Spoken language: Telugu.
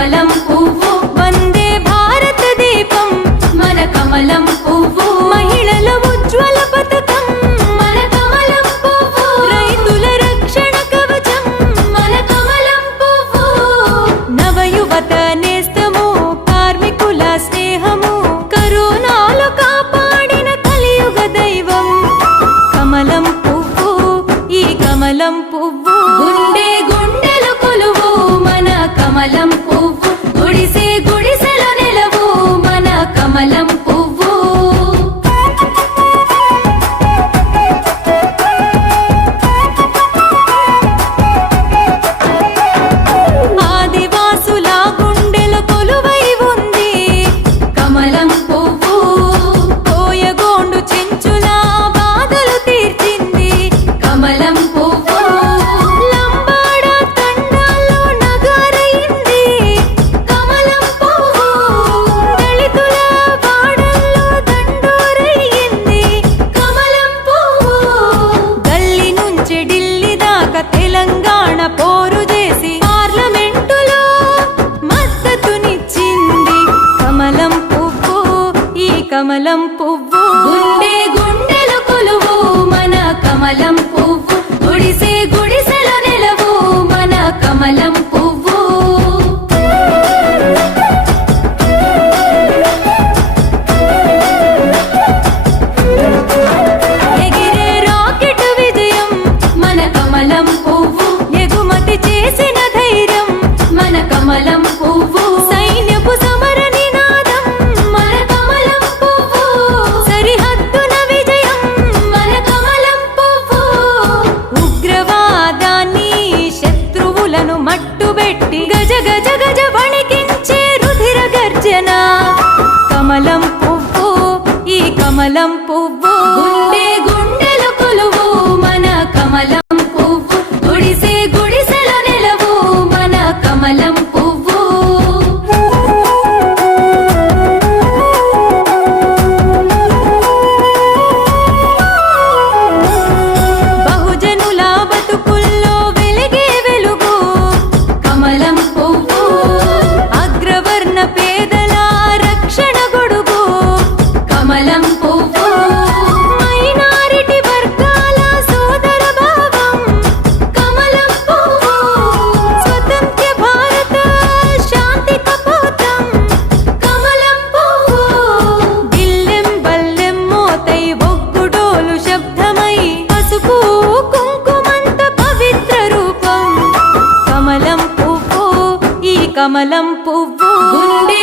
కమలం పువ్వు వందే భారత దీపం మన కమలం పువ్వు మహిళల ఉజ్వల పథకం మన కమలం పువ్వు రైతుల రక్షణ కవచం మన కమలం పువ్వు నవయువత నేస్తము కార్మికుల స్నేహము కరోనాలో కాపాడిన కలియుగ దైవం కమలం పువ్వు ఈ కమలం పువ్వు గుండె గుండెలు కొలువు మన కమలం పువ్వు గుడిసె గుడిసెలో నిలవు మన కమలం పువ్వు ఆదివాసుల గుండెల కొలువై ఉంది కమలం పువ్వు కోయగోండు చెంచుల బాధలు తీర్చింది కమలం పువ్వు లంబాడ తండాల్లో నగారైంది కమలం పువ్వు దళితుల వాడల్లో దండోరయ్యింది కమలం పువ్వు గల్లీ నుంచి ఢిల్లీ దాకా తెలంగాణ పోరు చేసి పార్లమెంటులో మద్దతునిచ్చింది కమలం పువ్వు ఈ కమలం పువ్వు గుండె గుండెలు కొలువు మన కమలం పువ్వు గుడిసె గుడిసెలో నిలవు మన కమలం పువ్వు ఎగిరే రాకెట్ విజయం మన కమలం పువ్వు ఎగుమతి చేసిన ధైర్యం మన కమలం పువ్వు సైన్యపు సమర నినాదం మన కమలం పువ్వు సరిహద్దున విజయం మన కమలం పువ్వు ఉగ్రవాదాన్ని శత్రువులను మట్టుబెట్టి గజ గజ గజ వణికించే రుధిర గర్జన కమలం పువ్వు ఈ కమలం పువ్వు గుండె గుండెలు కొలువు మన కమలం పువ్వు గుడిసె గుడిసెలో నిలవు మన కమలం పువ్వు బహుజనుల బతుకుల్లో వెలిగే వెలుగు కమలం పువ్వు అగ్రవర్ణ పేదల రక్షణ గొడుగు కమలం పువ్వు మైనారిటీ వర్గాల సోదర భావం కమలం పువ్వు స్వతంత్ర భారత శాంతి కపోతం కమలం పువ్వు దిల్లెం బల్లెం మోతై ఒగ్గుడోలు శబ్దమై పసుపు కుంకుమంత పవిత్ర రూపం కమలం పువ్వు ఈ కమలం పువ్వు గుండె